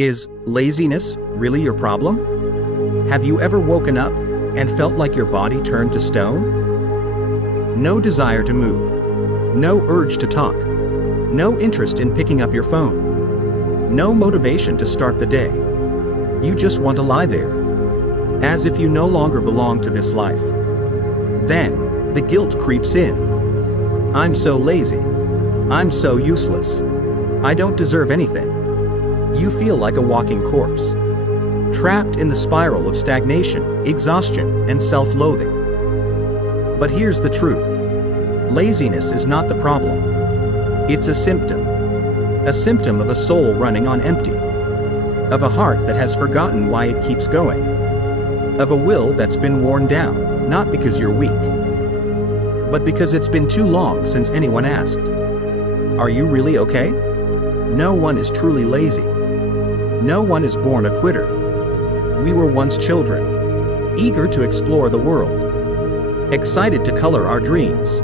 Is laziness really your problem? Have you ever woken up and felt like your body turned to stone? No desire to move, no urge to talk, no interest in picking up your phone, no motivation to start the day. You just want to lie there, as if you no longer belong to this life. Then, the guilt creeps in. I'm so lazy. I'm so useless. I don't deserve anything. You feel like a walking corpse, trapped in the spiral of stagnation, exhaustion, and self-loathing. But here's the truth. Laziness is not the problem. It's a symptom of a soul running on empty, of a heart that has forgotten why it keeps going, of a will that's been worn down, not because you're weak, but because it's been too long since anyone asked, "Are you really okay?" No one is truly lazy. No one is born a quitter. We were once children, eager to explore the world, excited to color our dreams,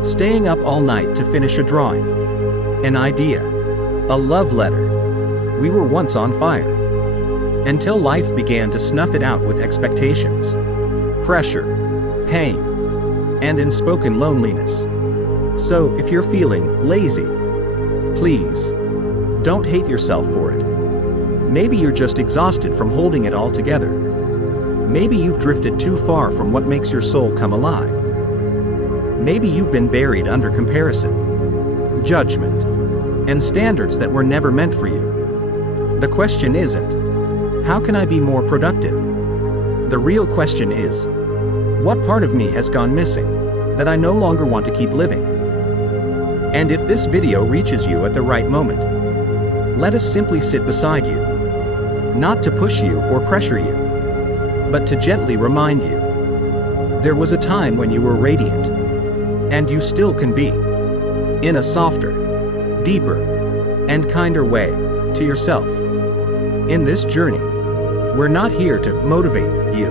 staying up all night to finish a drawing, an idea, a love letter. We were once on fire, until life began to snuff it out with expectations, pressure, pain, and unspoken loneliness. So if you're feeling lazy, please, don't hate yourself for it. Maybe you're just exhausted from holding it all together. Maybe you've drifted too far from what makes your soul come alive. Maybe you've been buried under comparison, judgment, and standards that were never meant for you. The question isn't, how can I be more productive? The real question is, what part of me has gone missing that I no longer want to keep living? And if this video reaches you at the right moment, let us simply sit beside you, not to push you or pressure you, but to gently remind you. There was a time when you were radiant, and you still can be, in a softer, deeper, and kinder way to yourself. In this journey, we're not here to motivate you.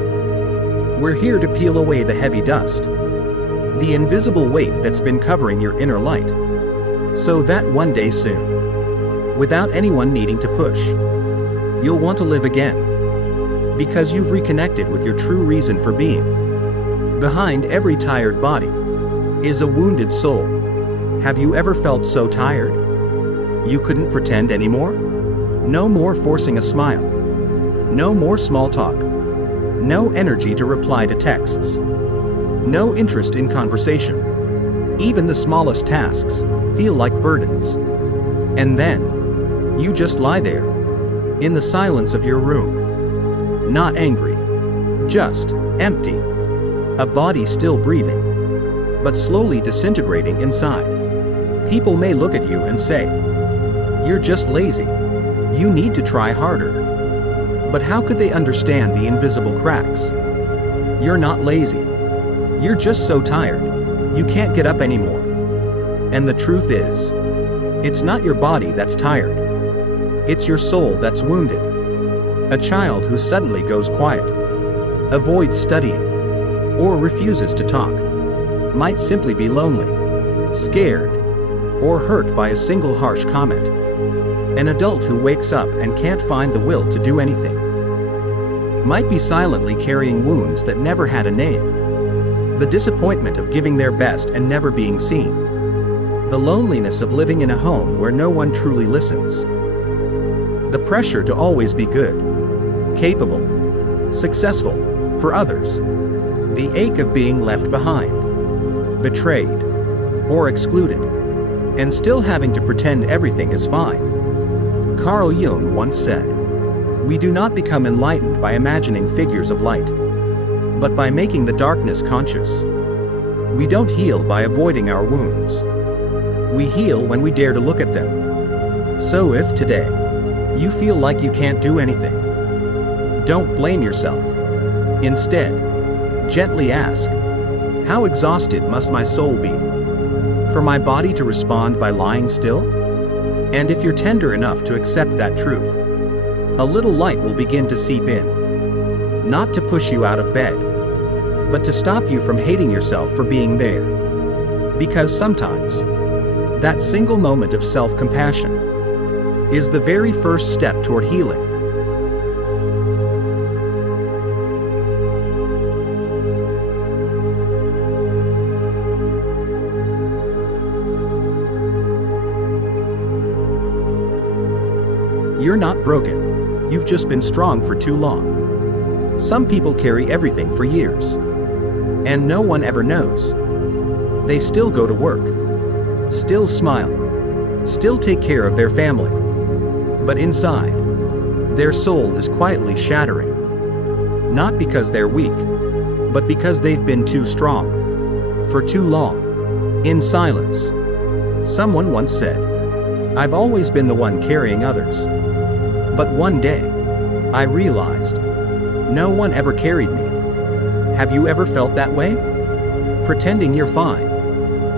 We're here to peel away the heavy dust, the invisible weight that's been covering your inner light, so that one day soon, without anyone needing to push, you'll want to live again, because you've reconnected with your true reason for being. Behind every tired body is a wounded soul. Have you ever felt so tired you couldn't pretend anymore? No more forcing a smile. No more small talk. No energy to reply to texts. No interest in conversation. Even the smallest tasks feel like burdens. And then, you just lie there, in the silence of your room. Not angry, just empty. A body still breathing, but slowly disintegrating inside. People may look at you and say, "You're just lazy. You need to try harder." But how could they understand the invisible cracks? You're not lazy. You're just so tired, you can't get up anymore. And the truth is, it's not your body that's tired. It's your soul that's wounded. A child who suddenly goes quiet, avoids studying, or refuses to talk, might simply be lonely, scared, or hurt by a single harsh comment. An adult who wakes up and can't find the will to do anything might be silently carrying wounds that never had a name. The disappointment of giving their best and never being seen. The loneliness of living in a home where no one truly listens. The pressure to always be good, capable, successful, for others. The ache of being left behind, betrayed, or excluded, and still having to pretend everything is fine. Carl Jung once said, "We do not become enlightened by imagining figures of light, but by making the darkness conscious. We don't heal by avoiding our wounds. We heal when we dare to look at them." So if today, you feel like you can't do anything, don't blame yourself. Instead, gently ask, how exhausted must my soul be for my body to respond by lying still? And if you're tender enough to accept that truth, a little light will begin to seep in, not to push you out of bed, but to stop you from hating yourself for being there. Because sometimes, that single moment of self-compassion is the very first step toward healing. You're not broken. You've just been strong for too long. Some people carry everything for years, and no one ever knows. They still go to work, still smile, still take care of their family. But inside, their soul is quietly shattering. Not because they're weak, but because they've been too strong, for too long, in silence. Someone once said, "I've always been the one carrying others. But one day, I realized, no one ever carried me." Have you ever felt that way? Pretending you're fine,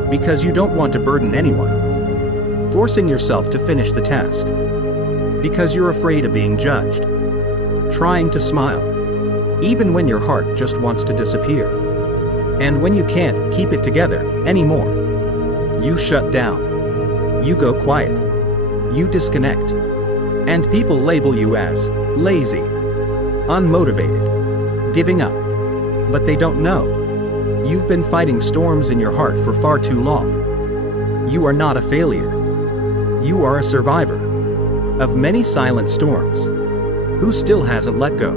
because you don't want to burden anyone. Forcing yourself to finish the task, because you're afraid of being judged. Trying to smile, even when your heart just wants to disappear. And when you can't keep it together anymore, you shut down. You go quiet. You disconnect. And people label you as lazy, unmotivated, giving up. But they don't know. You've been fighting storms in your heart for far too long. You are not a failure. You are a survivor of many silent storms who still hasn't let go.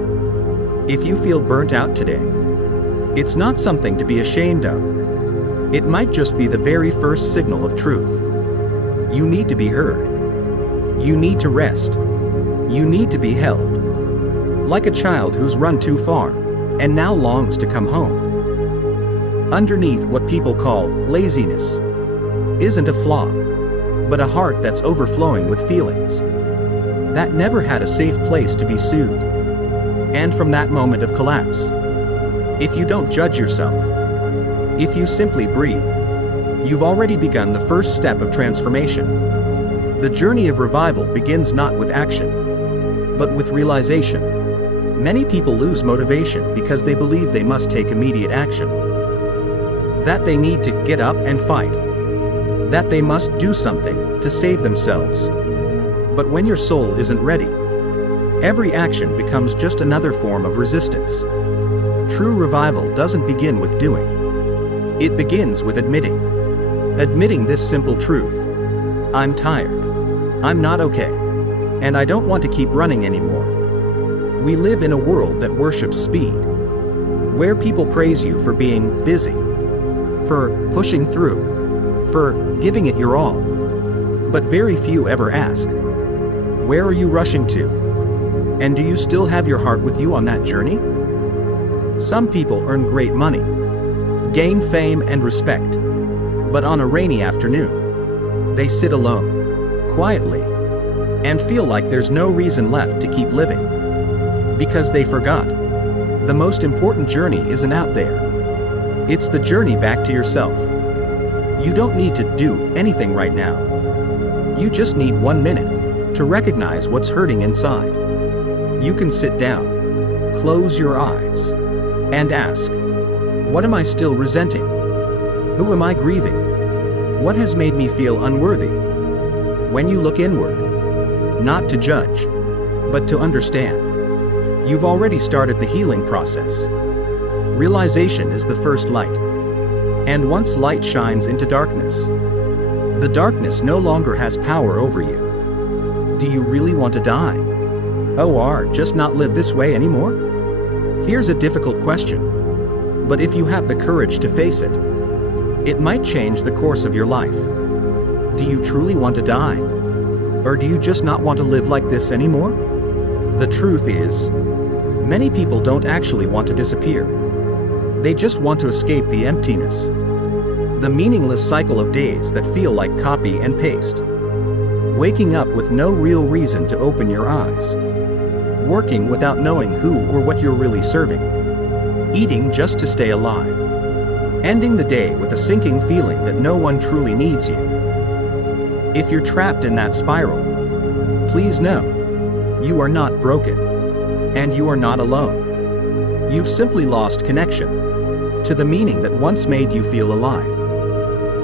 If you feel burnt out today, it's not something to be ashamed of. It might just be the very first signal of truth. You need to be heard. You need to rest. You need to be held. Like a child who's run too far and now longs to come home. Underneath what people call laziness isn't a flaw, but a heart that's overflowing with feelings that never had a safe place to be soothed. And from that moment of collapse, if you don't judge yourself, if you simply breathe, you've already begun the first step of transformation. The journey of revival begins not with action, but with realization. Many people lose motivation because they believe they must take immediate action, that they need to get up and fight, that they must do something to save themselves. But when your soul isn't ready, every action becomes just another form of resistance. True revival doesn't begin with doing. It begins with admitting. Admitting this simple truth. I'm tired. I'm not okay. And I don't want to keep running anymore. We live in a world that worships speed, where people praise you for being busy, for pushing through, for giving it your all. But very few ever ask, where are you rushing to? And do you still have your heart with you on that journey? Some people earn great money, gain fame and respect, but on a rainy afternoon, they sit alone, quietly, and feel like there's no reason left to keep living. Because they forgot. The most important journey isn't out there. It's the journey back to yourself. You don't need to do anything right now. You just need 1 minute to recognize what's hurting inside. You can sit down, close your eyes, and ask, what am I still resenting? Who am I grieving? What has made me feel unworthy? When you look inward, not to judge, but to understand, you've already started the healing process. Realization is the first light. And once light shines into darkness, the darkness no longer has power over you. Do you really want to die? Or just not live this way anymore? Here's a difficult question, but if you have the courage to face it, it might change the course of your life. Do you truly want to die? Or do you just not want to live like this anymore? The truth is, many people don't actually want to disappear. They just want to escape the emptiness, the meaningless cycle of days that feel like copy and paste. Waking up with no real reason to open your eyes. Working without knowing who or what you're really serving. Eating just to stay alive. Ending the day with a sinking feeling that no one truly needs you. If you're trapped in that spiral, please know, you are not broken, and you are not alone. You've simply lost connection to the meaning that once made you feel alive.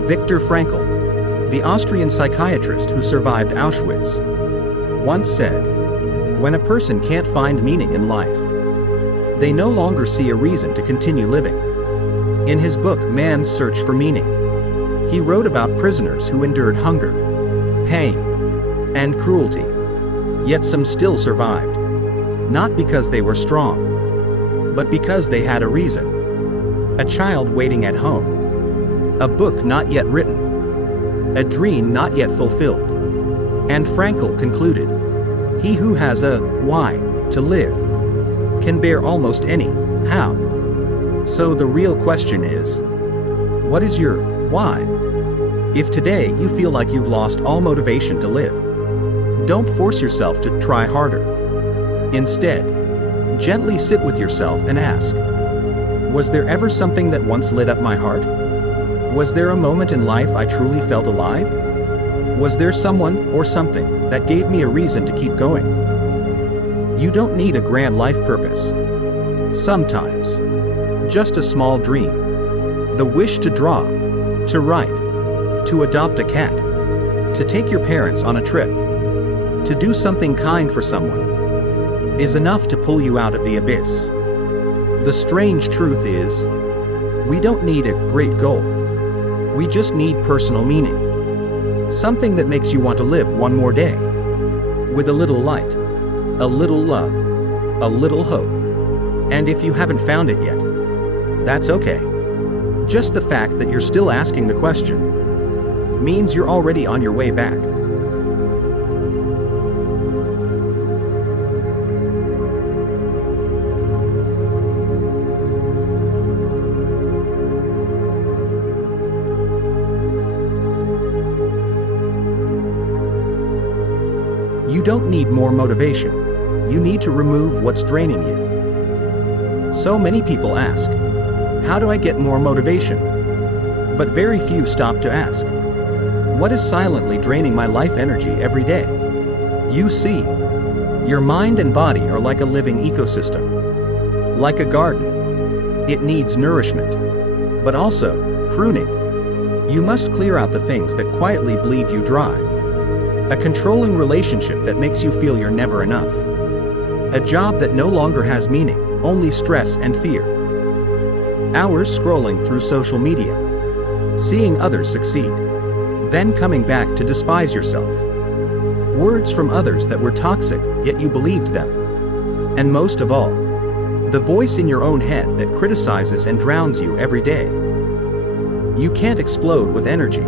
Viktor Frankl, the Austrian psychiatrist who survived Auschwitz, once said, "When a person can't find meaning in life, they no longer see a reason to continue living." In his book Man's Search for Meaning, he wrote about prisoners who endured hunger, pain, and cruelty, yet some still survived, not because they were strong, but because they had a reason. A child waiting at home, a book not yet written, a dream not yet fulfilled. And Frankl concluded, "He who has a why to live can bear almost any how." So the real question is, what is your why? If today you feel like you've lost all motivation to live, don't force yourself to try harder. Instead, gently sit with yourself and ask, was there ever something that once lit up my heart? Was there a moment in life I truly felt alive? Was there someone or something that gave me a reason to keep going? You don't need a grand life purpose. Sometimes, just a small dream, the wish to draw, to write, to adopt a cat, to take your parents on a trip, to do something kind for someone, is enough to pull you out of the abyss. The strange truth is, we don't need a great goal. We just need personal meaning. Something that makes you want to live one more day, with a little light, a little love, a little hope. And if you haven't found it yet, that's okay. Just the fact that you're still asking the question means you're already on your way back. You don't need more motivation. You need to remove what's draining you. So many people ask, how do I get more motivation? But very few stop to ask, what is silently draining my life energy every day? You see, your mind and body are like a living ecosystem. Like a garden, it needs nourishment, but also pruning. You must clear out the things that quietly bleed you dry. A controlling relationship that makes you feel you're never enough. A job that no longer has meaning, only stress and fear. Hours scrolling through social media, seeing others succeed, then coming back to despise yourself. Words from others that were toxic, yet you believed them. And most of all, the voice in your own head that criticizes and drowns you every day. You can't explode with energy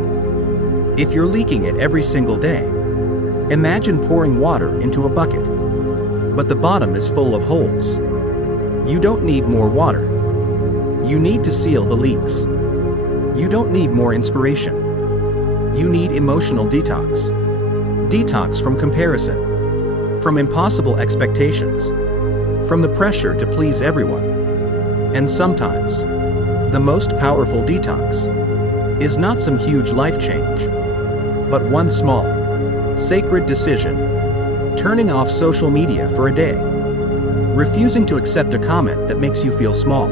if you're leaking it every single day. Imagine pouring water into a bucket, but the bottom is full of holes. You don't need more water. You need to seal the leaks. You don't need more inspiration. You need emotional detox. Detox from comparison, from impossible expectations, from the pressure to please everyone. And sometimes, the most powerful detox is not some huge life change, but one small, sacred decision. Turning off social media for a day. Refusing to accept a comment that makes you feel small.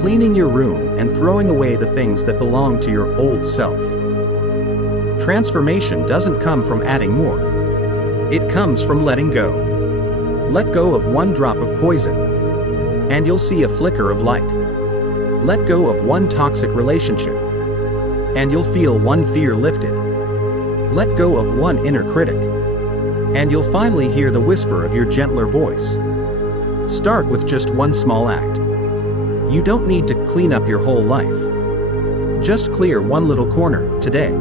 Cleaning your room and throwing away the things that belong to your old self. Transformation doesn't come from adding more. It comes from letting go. Let go of one drop of poison, and you'll see a flicker of light. Let go of one toxic relationship, and you'll feel one fear lifted. Let go of one inner critic, and you'll finally hear the whisper of your gentler voice. Start with just one small act. You don't need to clean up your whole life. Just clear one little corner today.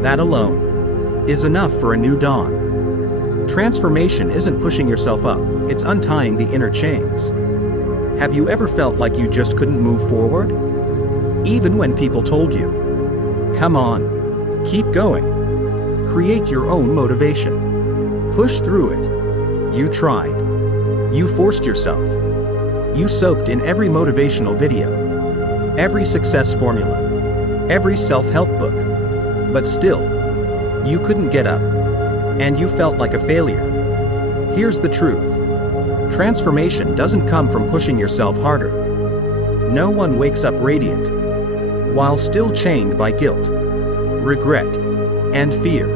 That alone is enough for a new dawn. Transformation isn't pushing yourself up, it's untying the inner chains. Have you ever felt like you just couldn't move forward? Even when people told you, "Come on, keep going." Create your own motivation. Push through it. You tried. You forced yourself. You soaked in every motivational video, every success formula, every self-help book. But still, you couldn't get up, and you felt like a failure. Here's the truth. Transformation doesn't come from pushing yourself harder. No one wakes up radiant, while still chained by guilt, regret, and fear.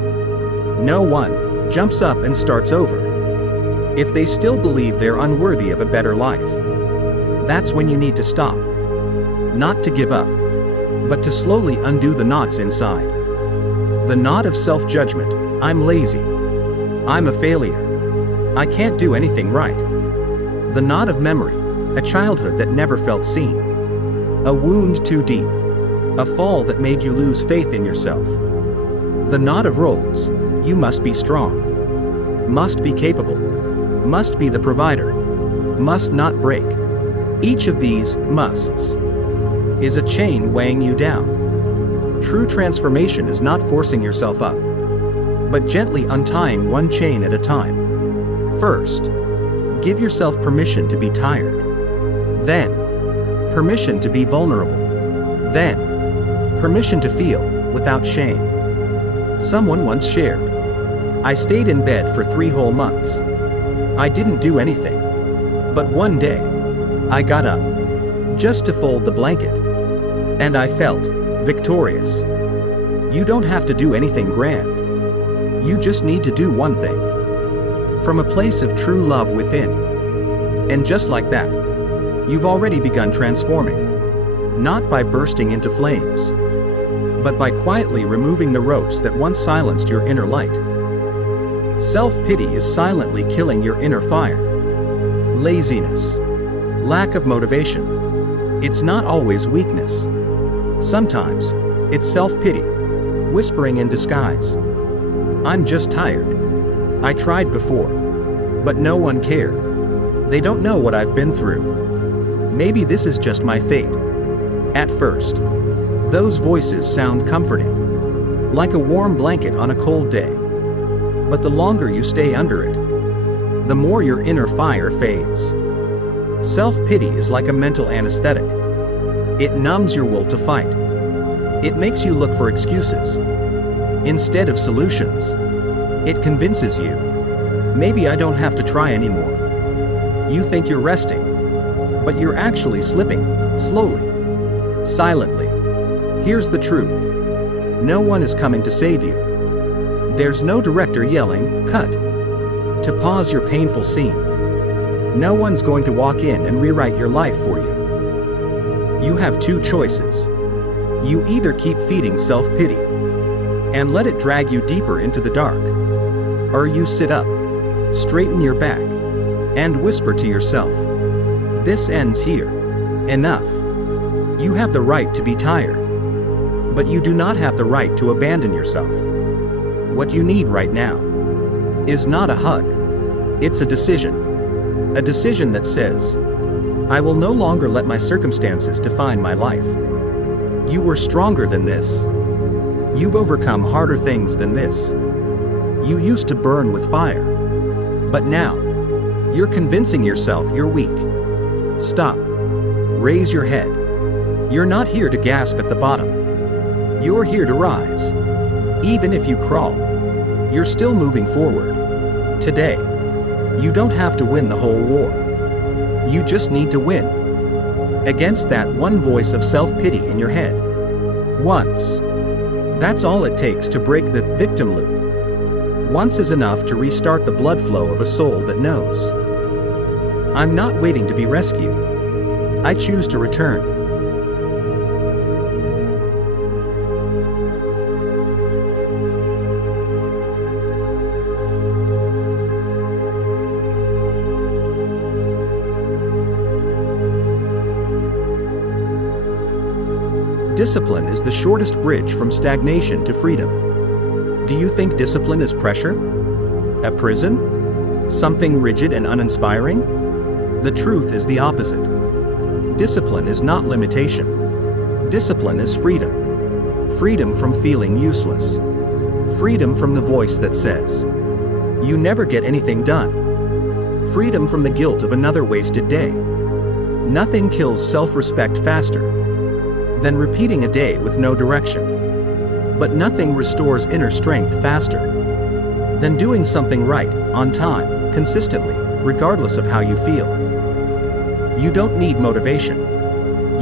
No one jumps up and starts over. If they still believe they're unworthy of a better life, that's when you need to stop. Not to give up, but to slowly undo the knots inside. The knot of self-judgment: I'm lazy. I'm a failure. I can't do anything right. The knot of memory: a childhood that never felt seen. A wound too deep. A fall that made you lose faith in yourself. The knot of roles: you must be strong. Must be capable. Must be the provider. Must not break. Each of these musts is a chain weighing you down. True transformation is not forcing yourself up, but gently untying one chain at a time. First, give yourself permission to be tired. Then, permission to be vulnerable. Then, permission to feel without shame. Someone once shared, I stayed in bed for 3 whole months. I didn't do anything. But one day, I got up, just to fold the blanket. And I felt victorious. You don't have to do anything grand. You just need to do one thing. From a place of true love within. And just like that, you've already begun transforming. Not by bursting into flames, but by quietly removing the ropes that once silenced your inner light. Self-pity is silently killing your inner fire. Laziness. Lack of motivation. It's not always weakness. Sometimes, it's self-pity, whispering in disguise. I'm just tired. I tried before, but no one cared. They don't know what I've been through. Maybe this is just my fate. At first, those voices sound comforting, like a warm blanket on a cold day. But the longer you stay under it, the more your inner fire fades. Self-pity is like a mental anesthetic. It numbs your will to fight. It makes you look for excuses instead of solutions. It convinces you, maybe I don't have to try anymore. You think you're resting, but you're actually slipping, slowly, silently. Here's the truth. No one is coming to save you. There's no director yelling, "Cut," to pause your painful scene. No one's going to walk in and rewrite your life for you. You have 2 choices. You either keep feeding self-pity and let it drag you deeper into the dark, or you sit up, straighten your back, and whisper to yourself, this ends here. Enough. You have the right to be tired, but you do not have the right to abandon yourself. What you need right now is not a hug. It's a decision. A decision that says, I will no longer let my circumstances define my life. You were stronger than this. You've overcome harder things than this. You used to burn with fire. But now, you're convincing yourself you're weak. Stop. Raise your head. You're not here to gasp at the bottom. You're here to rise. Even if you crawl, you're still moving forward. Today, you don't have to win the whole war. You just need to win against that one voice of self-pity in your head. Once. That's all it takes to break the victim loop. Once is enough to restart the blood flow of a soul that knows. I'm not waiting to be rescued. I choose to return. Discipline is the shortest bridge from stagnation to freedom. Do you think discipline is pressure? A prison? Something rigid and uninspiring? The truth is the opposite. Discipline is not limitation. Discipline is freedom. Freedom from feeling useless. Freedom from the voice that says, you never get anything done. Freedom from the guilt of another wasted day. Nothing kills self-respect faster than repeating a day with no direction. But nothing restores inner strength faster than doing something right, on time, consistently, regardless of how you feel. You don't need motivation.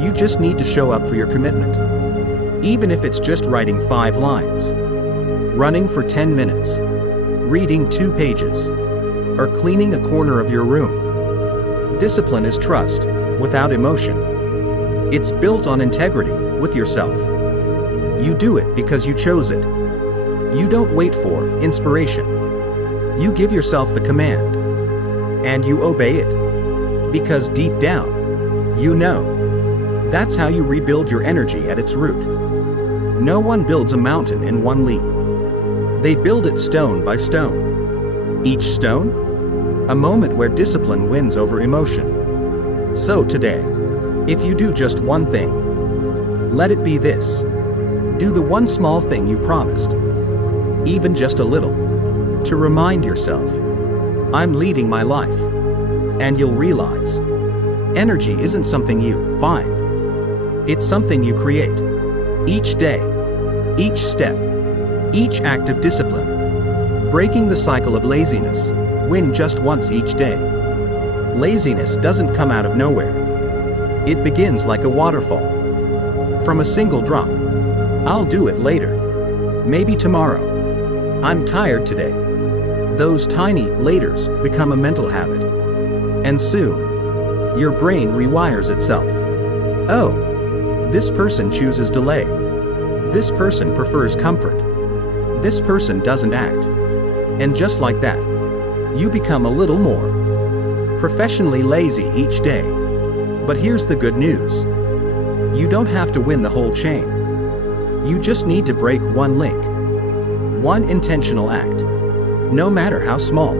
You just need to show up for your commitment. Even if it's just writing 5 lines, running for 10 minutes, reading 2 pages, or cleaning a corner of your room. Discipline is trust, without emotion. It's built on integrity with yourself. You do it because you chose it. You don't wait for inspiration. You give yourself the command. And you obey it. Because deep down, you know. That's how you rebuild your energy at its root. No one builds a mountain in one leap. They build it stone by stone. Each stone? A moment where discipline wins over emotion. So today, if you do just one thing, let it be this. Do the one small thing you promised. Even just a little. To remind yourself, I'm leading my life. And you'll realize, energy isn't something you find. It's something you create. Each day, each step, each act of discipline. Breaking the cycle of laziness. Win just once each day. Laziness doesn't come out of nowhere. It begins like a waterfall. From a single drop. I'll do it later. Maybe tomorrow. I'm tired today. Those tiny laters become a mental habit. And soon, your brain rewires itself. Oh, this person chooses delay. This person prefers comfort. This person doesn't act. And just like that, you become a little more professionally lazy each day. But here's the good news. You don't have to win the whole chain. You just need to break one link. One intentional act, no matter how small,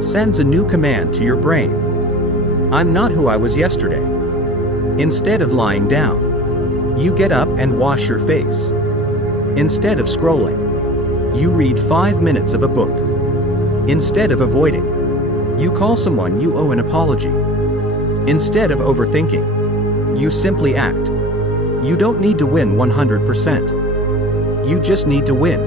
sends a new command to your brain. I'm not who I was yesterday. Instead of lying down, you get up and wash your face. Instead of scrolling, you read 5 minutes of a book. Instead of avoiding, you call someone you owe an apology. Instead of overthinking, you simply act. You don't need to win 100%. You just need to win.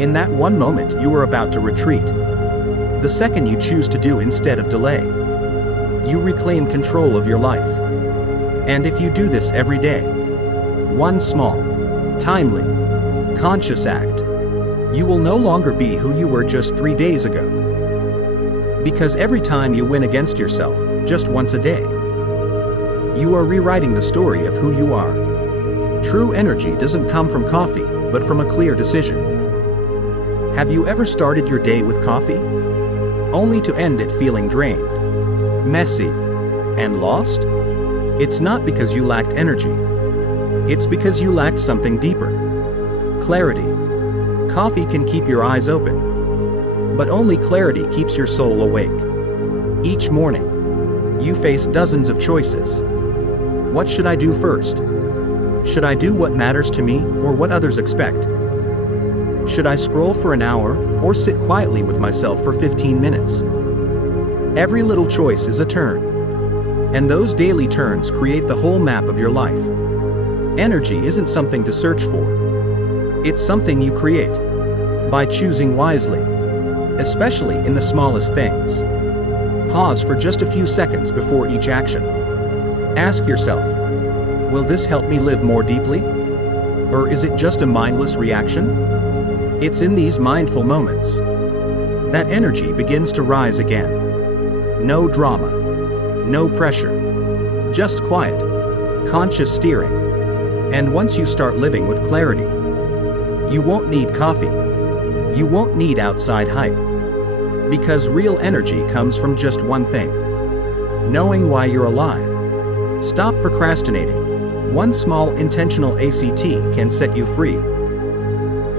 In that one moment you are about to retreat. The second you choose to do instead of delay, you reclaim control of your life. And if you do this every day, one small, timely, conscious act, you will no longer be who you were just 3 days ago. Because every time you win against yourself, just once a day, you are rewriting the story of who you are. True energy doesn't come from coffee, but from a clear decision. Have you ever started your day with coffee? Only to end it feeling drained, messy, and lost? It's not because you lacked energy. It's because you lacked something deeper. Clarity. Coffee can keep your eyes open, but only clarity keeps your soul awake. Each morning, you face dozens of choices. What should I do first? Should I do what matters to me or what others expect? Should I scroll for an hour or sit quietly with myself for 15 minutes? Every little choice is a turn. And those daily turns create the whole map of your life. Energy isn't something to search for. It's something you create. By choosing wisely. Especially in the smallest things. Pause for just a few seconds before each action. Ask yourself, will this help me live more deeply? Or is it just a mindless reaction? It's in these mindful moments that energy begins to rise again. No drama, no pressure, just quiet, conscious steering. And once you start living with clarity, you won't need coffee. You won't need outside hype. Because real energy comes from just one thing. Knowing why you're alive. Stop procrastinating. One small intentional ACT can set you free.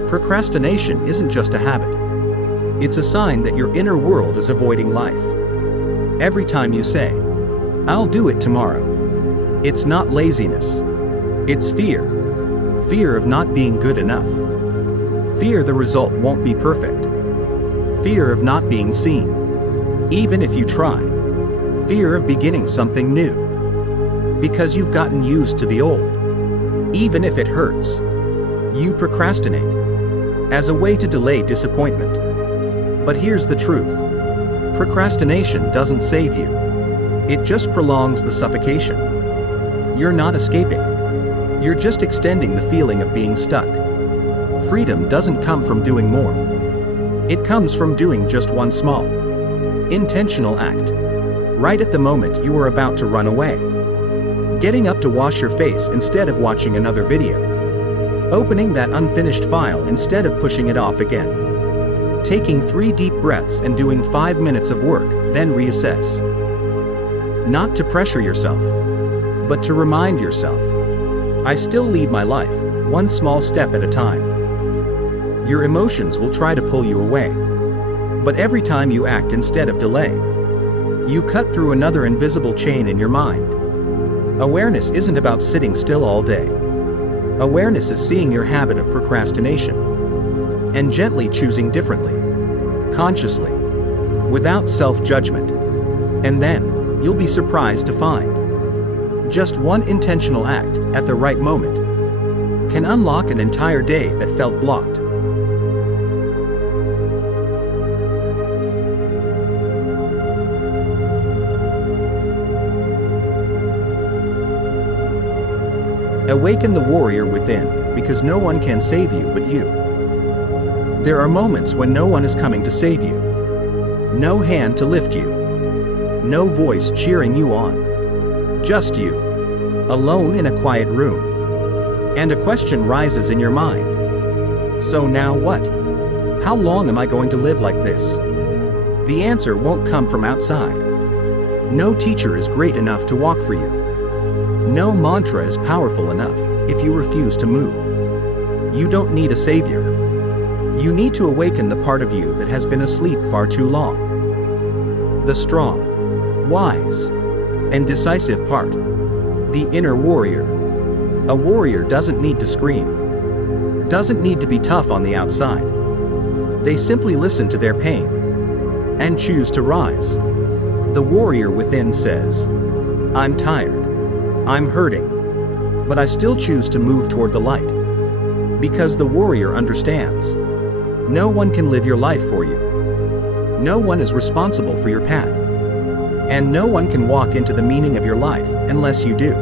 Procrastination isn't just a habit. It's a sign that your inner world is avoiding life. Every time you say, I'll do it tomorrow, it's not laziness. It's fear. Fear of not being good enough. Fear the result won't be perfect. Fear of not being seen, even if you try. Fear of beginning something new. Because you've gotten used to the old. Even if it hurts, you procrastinate as a way to delay disappointment. But here's the truth. Procrastination doesn't save you. It just prolongs the suffocation. You're not escaping. You're just extending the feeling of being stuck. Freedom doesn't come from doing more. It comes from doing just one small, intentional act, right at the moment you are about to run away. Getting up to wash your face instead of watching another video. Opening that unfinished file instead of pushing it off again. Taking 3 deep breaths and doing 5 minutes of work, then reassess. Not to pressure yourself, but to remind yourself, I still lead my life, one small step at a time. Your emotions will try to pull you away. But every time you act instead of delay, you cut through another invisible chain in your mind. Awareness isn't about sitting still all day. Awareness is seeing your habit of procrastination and gently choosing differently, consciously, without self-judgment. And then, you'll be surprised to find just one intentional act at the right moment can unlock an entire day that felt blocked. Awaken the warrior within, because no one can save you but you. There are moments when no one is coming to save you. No hand to lift you. No voice cheering you on. Just you, alone in a quiet room. And a question rises in your mind. So now what? How long am I going to live like this? The answer won't come from outside. No teacher is great enough to walk for you. No mantra is powerful enough if you refuse to move. You don't need a savior. You need to awaken the part of you that has been asleep far too long. The strong, wise, and decisive part. The inner warrior. A warrior doesn't need to scream. Doesn't need to be tough on the outside. They simply listen to their pain and choose to rise. The warrior within says, I'm tired. I'm hurting, but I still choose to move toward the light. Because the warrior understands. No one can live your life for you. No one is responsible for your path. And no one can walk into the meaning of your life unless you do.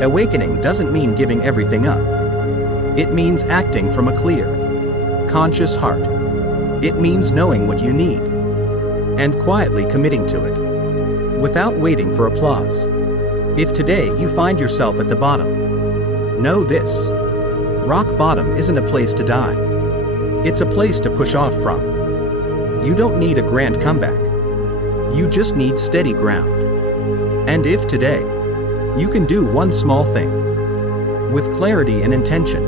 Awakening doesn't mean giving everything up. It means acting from a clear, conscious heart. It means knowing what you need and quietly committing to it, without waiting for applause. If today you find yourself at the bottom, know this. Rock bottom isn't a place to die. It's a place to push off from. You don't need a grand comeback. You just need steady ground. And if today, you can do one small thing, with clarity and intention,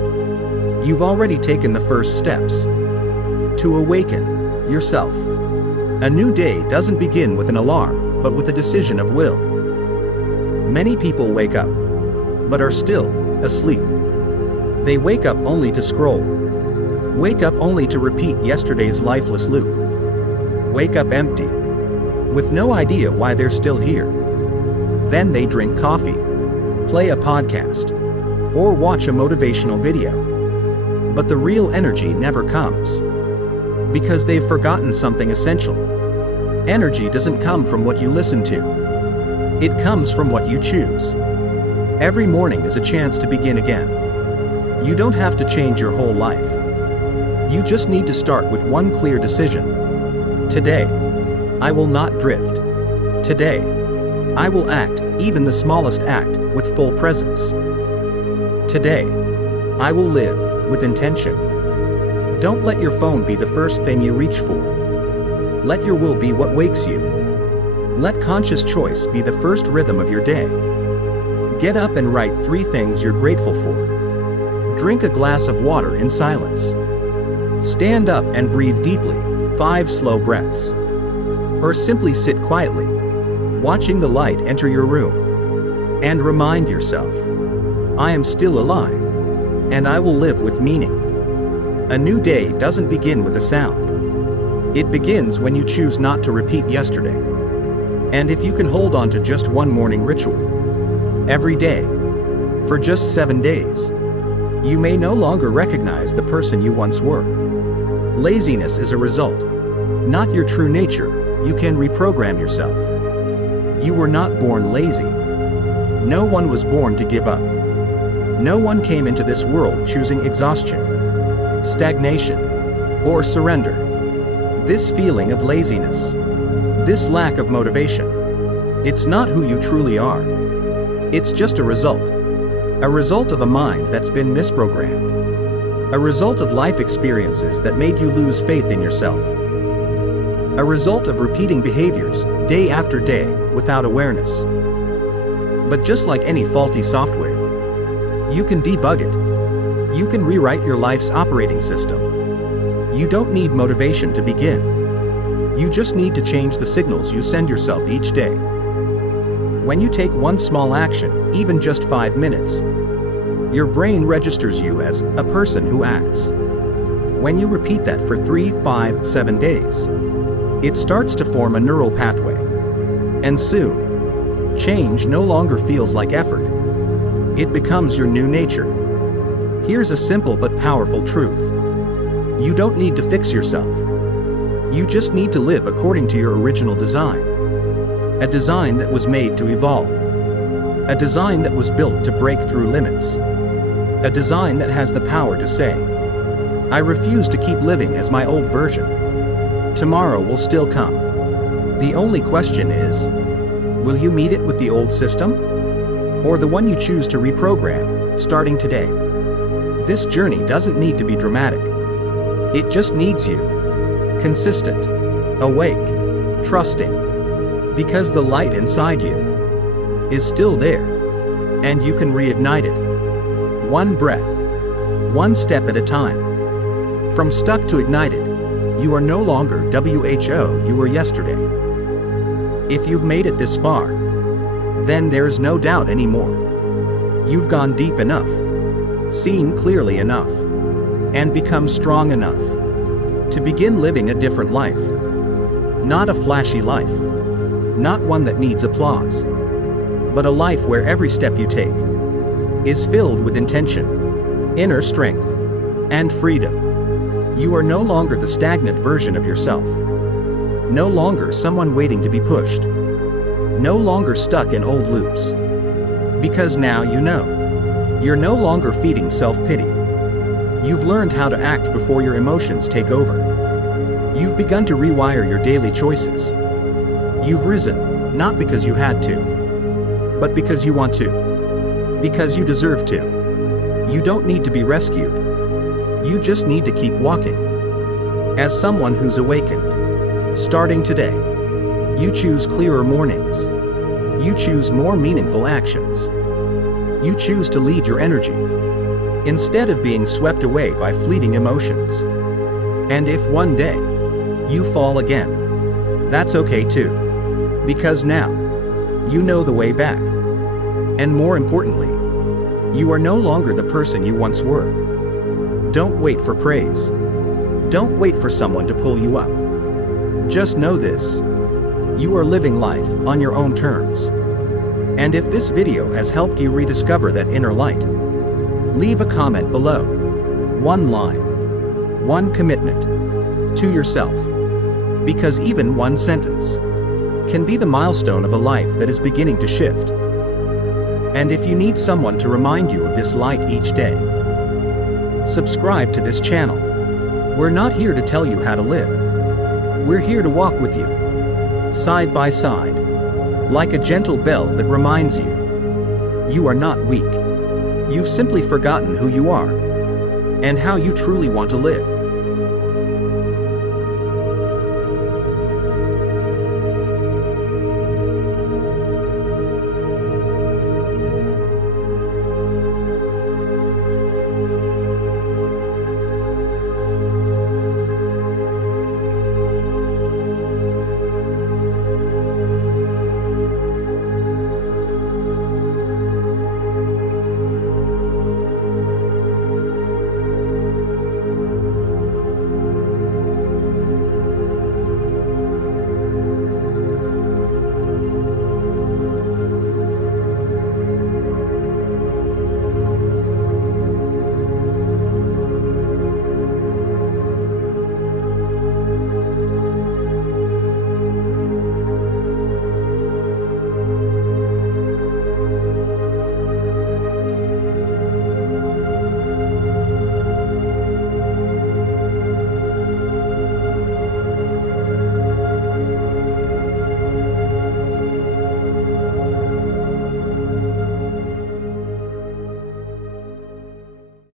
you've already taken the first steps to awaken yourself. A new day doesn't begin with an alarm, but with a decision of will. Many people wake up, but are still asleep. They wake up only to scroll. Wake up only to repeat yesterday's lifeless loop. Wake up empty, with no idea why they're still here. Then they drink coffee, play a podcast, or watch a motivational video. But the real energy never comes, because they've forgotten something essential. Energy doesn't come from what you listen to. It comes from what you choose. Every morning is a chance to begin again. You don't have to change your whole life. You just need to start with one clear decision. Today, I will not drift. Today, I will act, even the smallest act, with full presence. Today, I will live with intention. Don't let your phone be the first thing you reach for. Let your will be what wakes you. Let conscious choice be the first rhythm of your day. Get up and write 3 things you're grateful for. Drink a glass of water in silence. Stand up and breathe deeply, 5 slow breaths. Or simply sit quietly, watching the light enter your room. And remind yourself, I am still alive, and I will live with meaning. A new day doesn't begin with a sound. It begins when you choose not to repeat yesterday. And if you can hold on to just one morning ritual, every day, for just 7 days, you may no longer recognize the person you once were. Laziness is a result, not your true nature. You can reprogram yourself. You were not born lazy. No one was born to give up. No one came into this world choosing exhaustion, stagnation, or surrender. This feeling of laziness, this lack of motivation, it's not who you truly are. It's just a result of a mind that's been misprogrammed, a result of life experiences that made you lose faith in yourself, a result of repeating behaviors day after day without awareness. But just like any faulty software, you can debug it. You can rewrite your life's operating system. You don't need motivation to begin. You just need to change the signals you send yourself each day. When you take one small action, even just 5 minutes, your brain registers you as a person who acts. When you repeat that for 3, 5, 7 days, it starts to form a neural pathway. And soon, change no longer feels like effort. It becomes your new nature. Here's a simple but powerful truth. You don't need to fix yourself. You just need to live according to your original design. A design that was made to evolve. A design that was built to break through limits. A design that has the power to say, I refuse to keep living as my old version. Tomorrow will still come. The only question is, will you meet it with the old system? Or the one you choose to reprogram, starting today? This journey doesn't need to be dramatic. It just needs you. Consistent, awake, trusting. Because the light inside you is still there, and you can reignite it. One breath, one step at a time. From stuck to ignited, you are no longer WHO you were yesterday. If you've made it this far, then there's no doubt anymore. You've gone deep enough, seen clearly enough, and become strong enough to begin living a different life. Not a flashy life, not one that needs applause, but a life where every step you take is filled with intention, inner strength, and freedom. You are no longer the stagnant version of yourself. No longer someone waiting to be pushed. No longer stuck in old loops. Because now you know. You're no longer feeding self-pity. You've learned how to act before your emotions take over. You've begun to rewire your daily choices. You've risen, not because you had to, but because you want to. Because you deserve to. You don't need to be rescued. You just need to keep walking. As someone who's awakened, starting today, you choose clearer mornings. You choose more meaningful actions. You choose to lead your energy, instead of being swept away by fleeting emotions. And if one day you fall again, that's okay too. Because now, you know the way back. And more importantly, you are no longer the person you once were. Don't wait for praise. Don't wait for someone to pull you up. Just know this. You are living life on your own terms. And if this video has helped you rediscover that inner light, leave a comment below. One line. One commitment. To yourself. Because even one sentence can be the milestone of a life that is beginning to shift. And if you need someone to remind you of this light each day, subscribe to this channel. We're not here to tell you how to live. We're here to walk with you, side by side, like a gentle bell that reminds you, you are not weak. You've simply forgotten who you are, and how you truly want to live.